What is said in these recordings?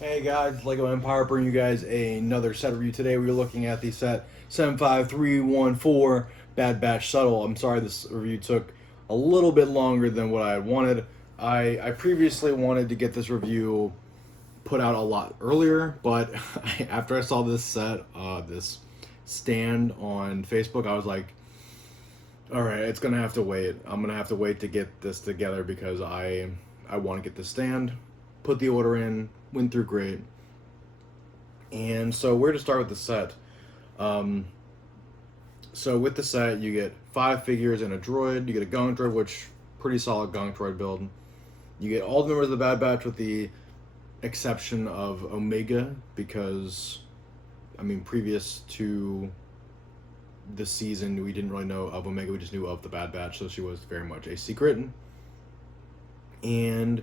Hey guys, Lego Empire bringing you guys another set review. Today we're looking at the set 75314 Bad Batch Shuttle. I'm sorry this review took a little bit longer than what I had wanted. I previously wanted to get this review put out a lot earlier, but after I saw this set, this stand on Facebook, I was like, all right, it's gonna have to wait. I'm gonna have to wait to get this together because I want to get the stand, put the order in, went through great. And so where to start with the set? Um, so with the set, you get 5 figures and a droid. You get a gung droid, which pretty solid gung droid build. You get all the members of the Bad Batch with the exception of Omega because, I mean, previous to the season, we didn't really know of Omega. We just knew of the Bad Batch, so she was very much a secret. And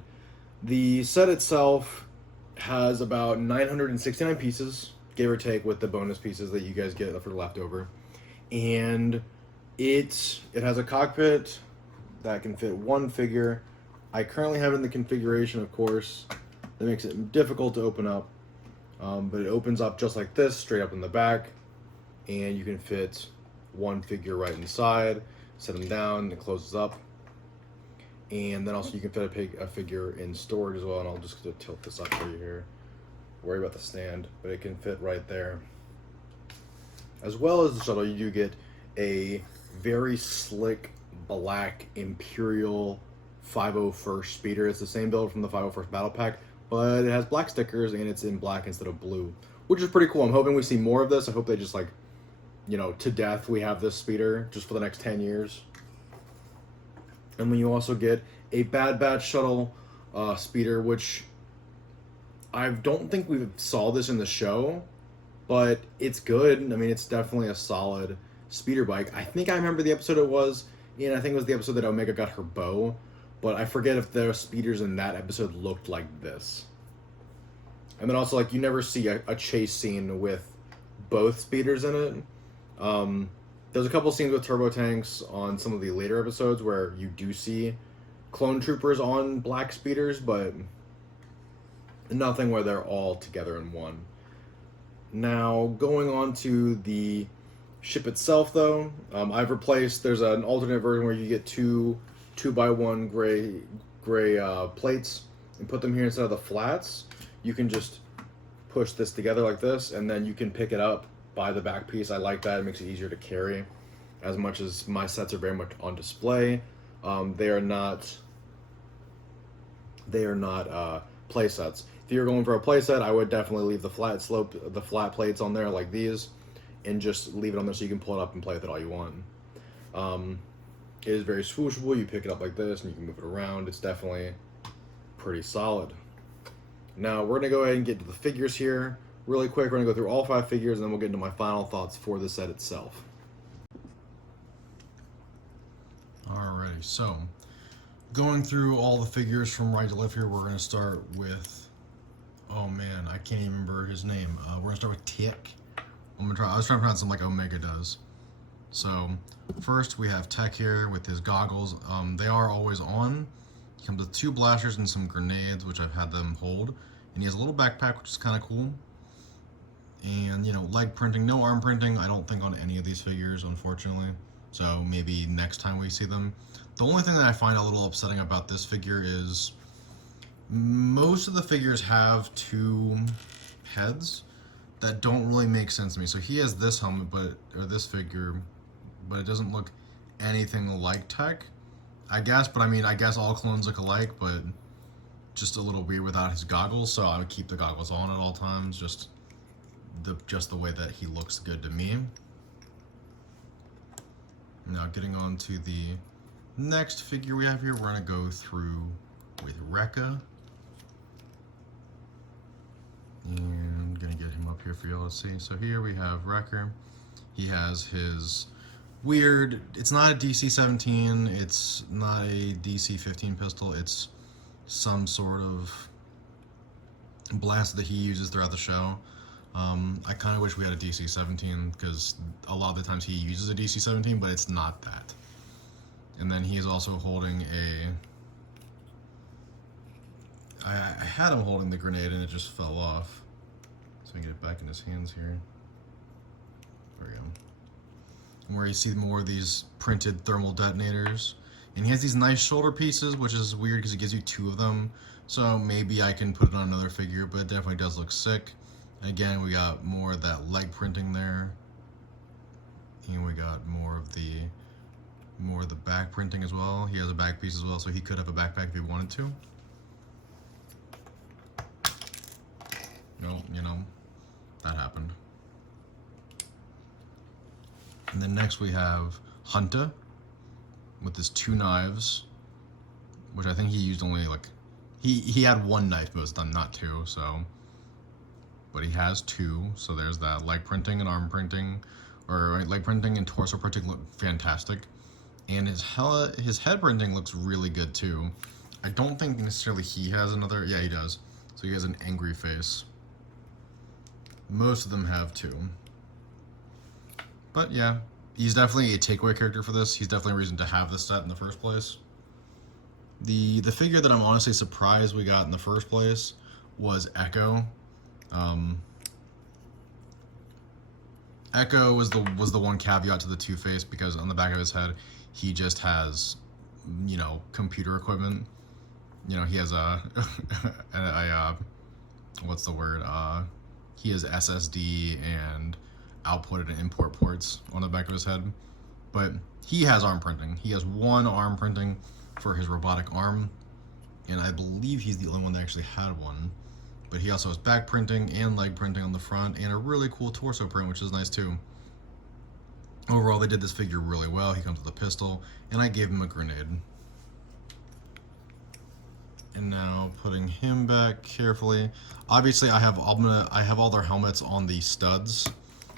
the set itself has about 969 pieces, give or take, with the bonus pieces that you guys get for leftover. And it has a cockpit that can fit 1 figure. I currently have it in the configuration, of course, that makes it difficult to open up. But it opens up just like this, straight up in the back, and you can fit 1 figure right inside. Set them down, it closes up. And then also you can fit a figure in storage as well, and I'll just tilt this up for you here. Worry about the stand, but it can fit right there. As well as the shuttle, you do get a very slick black Imperial 501st speeder. It's the same build from the 501st Battle Pack, but it has black stickers and it's in black instead of blue, which is pretty cool. I'm hoping we see more of this. I hope they just to death we have this speeder just for the next 10 years. And then you also get a Bad Batch shuttle speeder, which I don't think we saw this in the show, but it's good. I mean, it's definitely a solid speeder bike. I think I remember the episode it was in. I think it was the episode that Omega got her bow, but I forget if the speeders in that episode looked like this. And then also, you never see a chase scene with both speeders in it. There's a couple scenes with turbo tanks on some of the later episodes where you do see clone troopers on black speeders, but nothing where they're all together in one. Now, going on to the ship itself, though, I've replaced. There's an alternate version where you get two 2x1 gray plates and put them here instead of the flats. You can just push this together like this, and then you can pick it up by the back piece. I like that. It makes it easier to carry. As much as my sets are very much on display, they are not play sets. If you're going for a play set, I would definitely leave the flat plates on there like these, and just leave it on there so you can pull it up and play with it all you want. It is very swooshable. You pick it up like this and you can move it around. It's definitely pretty solid. Now we're gonna go ahead and get to the figures here really quick. We're gonna go through all 5 figures, and then we'll get into my final thoughts for the set itself. Alrighty, so going through all the figures from right to left here, we're gonna start with, oh man, I can't even remember his name. We're gonna start with Tick. I was trying to pronounce him like Omega does. So first we have Tech here with his goggles. They are always on. He comes with 2 blasters and some grenades, which I've had them hold. And he has a little backpack, which is kind of cool. And, leg printing, no arm printing, I don't think on any of these figures, unfortunately. So maybe next time we see them. The only thing that I find a little upsetting about this figure is most of the figures have 2 heads that don't really make sense to me. So he has this helmet, or this figure, but it doesn't look anything like Tech, I guess. But I guess all clones look alike, but just a little weird without his goggles. So I would keep the goggles on at all times, just the way that he looks good to me. Now getting on to the next figure we have here, we're gonna go through with Rekka. And I'm gonna get him up here for you all to see. So here we have Wrecker. He has his weird, it's not a DC-17, it's not a DC-15 pistol, it's some sort of blast that he uses throughout the show. I kind of wish we had a DC-17 because a lot of the times he uses a DC-17, but it's not that. And then he is also holding I had him holding the grenade and it just fell off. So we can get it back in his hands here. There we go. And where you see more of these printed thermal detonators. And he has these nice shoulder pieces, which is weird because it gives you 2 of them. So maybe I can put it on another figure, but it definitely does look sick. And again, we got more of that leg printing there. And we got more of the back printing as well. He has a back piece as well, so he could have a backpack if he wanted to. No, you know, that happened. And then next we have Hunter with his 2 knives, which I think he used only like, he had 1 knife most of the time, not 2, so. But he has 2, so there's that. Leg printing and arm printing, or leg printing and torso printing look fantastic. And his head printing looks really good too. I don't think necessarily he has another, yeah he does. So he has an angry face. Most of them have too. But yeah, he's definitely a takeaway character for this. He's definitely a reason to have this set in the first place. The figure that I'm honestly surprised we got in the first place was Echo. Echo was the one caveat to the Two-Face, because on the back of his head he just has, you know, computer equipment. You know, he has a what's the word? He has SSD and output and import ports on the back of his head. But he has arm printing. He has 1 arm printing for his robotic arm, and I believe he's the only one that actually had one. But he also has back printing and leg printing on the front, and a really cool torso print, which is nice too. Overall, they did this figure really well. He comes with a pistol, and I gave him a grenade. And now putting him back carefully. Obviously, I have all their helmets on the studs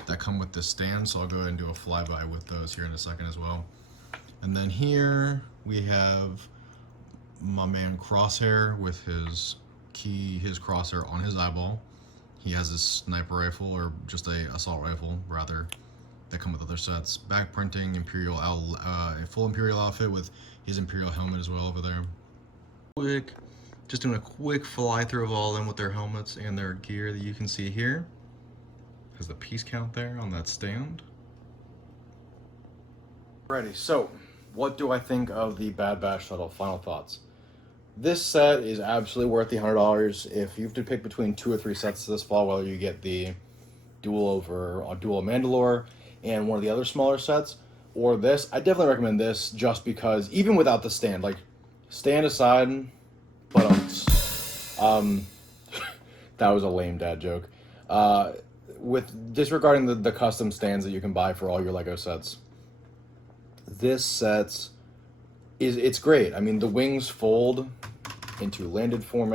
that come with this stand, so I'll go ahead and do a flyby with those here in a second as well. And then here we have my man Crosshair with his crosshair on his eyeball. He has his sniper rifle, or just a assault rifle rather, that come with other sets. Back printing full Imperial outfit with his Imperial helmet as well over there. Just doing a quick fly through of all of them with their helmets and their gear that you can see here. Has the piece count there on that stand. Alrighty, so what do I think of the Bad Batch Shuttle? Final thoughts. This set is absolutely worth the $100. If you have to pick between 2 or 3 sets this fall, whether you get the Duel of Mandalore and one of the other smaller sets, or this, I definitely recommend this, just because even without the stand, like, stand aside, but that was a lame dad joke. With disregarding the custom stands that you can buy for all your Lego sets, this set it's great. I mean, the wings fold into landed form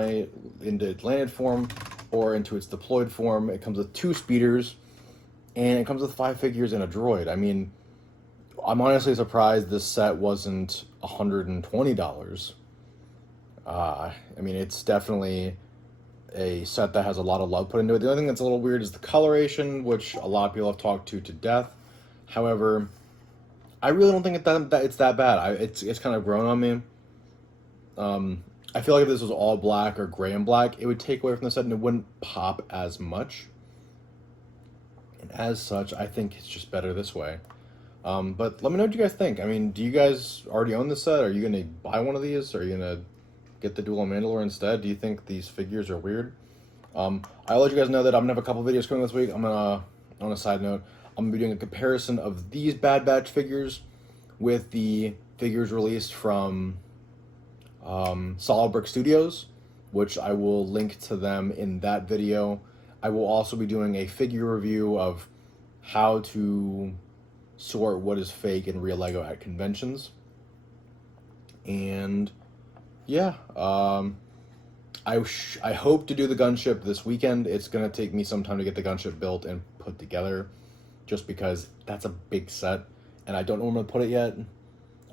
or into its deployed form. It comes with 2 speeders, and it comes with 5 figures and a droid. I mean, I'm honestly surprised this set wasn't $120. I mean, it's definitely a set that has a lot of love put into it. The only thing that's a little weird is the coloration, which a lot of people have talked to death. However, I really don't think it's that bad. It's kind of grown on me. I feel like if this was all black or gray and black, it would take away from the set and it wouldn't pop as much. And as such, I think it's just better this way. But let me know what you guys think. I mean, do you guys already own this set? Are you going to buy one of these? Are you going to get the Duel of Mandalore instead? Do you think these figures are weird? I'll let you guys know that I'm going to have a couple videos coming this week. On a side note, I'm going to be doing a comparison of these Bad Batch figures with the figures released from Solid Brick Studios, which I will link to them in that video. I will also be doing a figure review of how to sort what is fake and real Lego at conventions. And yeah, I hope to do the gunship this weekend. It's going to take me some time to get the gunship built and put together, just because that's a big set, and I don't know where I'm going to put it yet.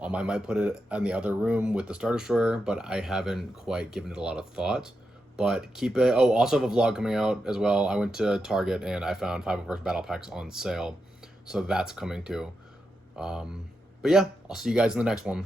I might put it in the other room with the Star Destroyer, but I haven't quite given it a lot of thought. But keep it... Oh, also have a vlog coming out as well. I went to Target and I found 501st Battle Packs on sale, so that's coming too. But yeah, I'll see you guys in the next one.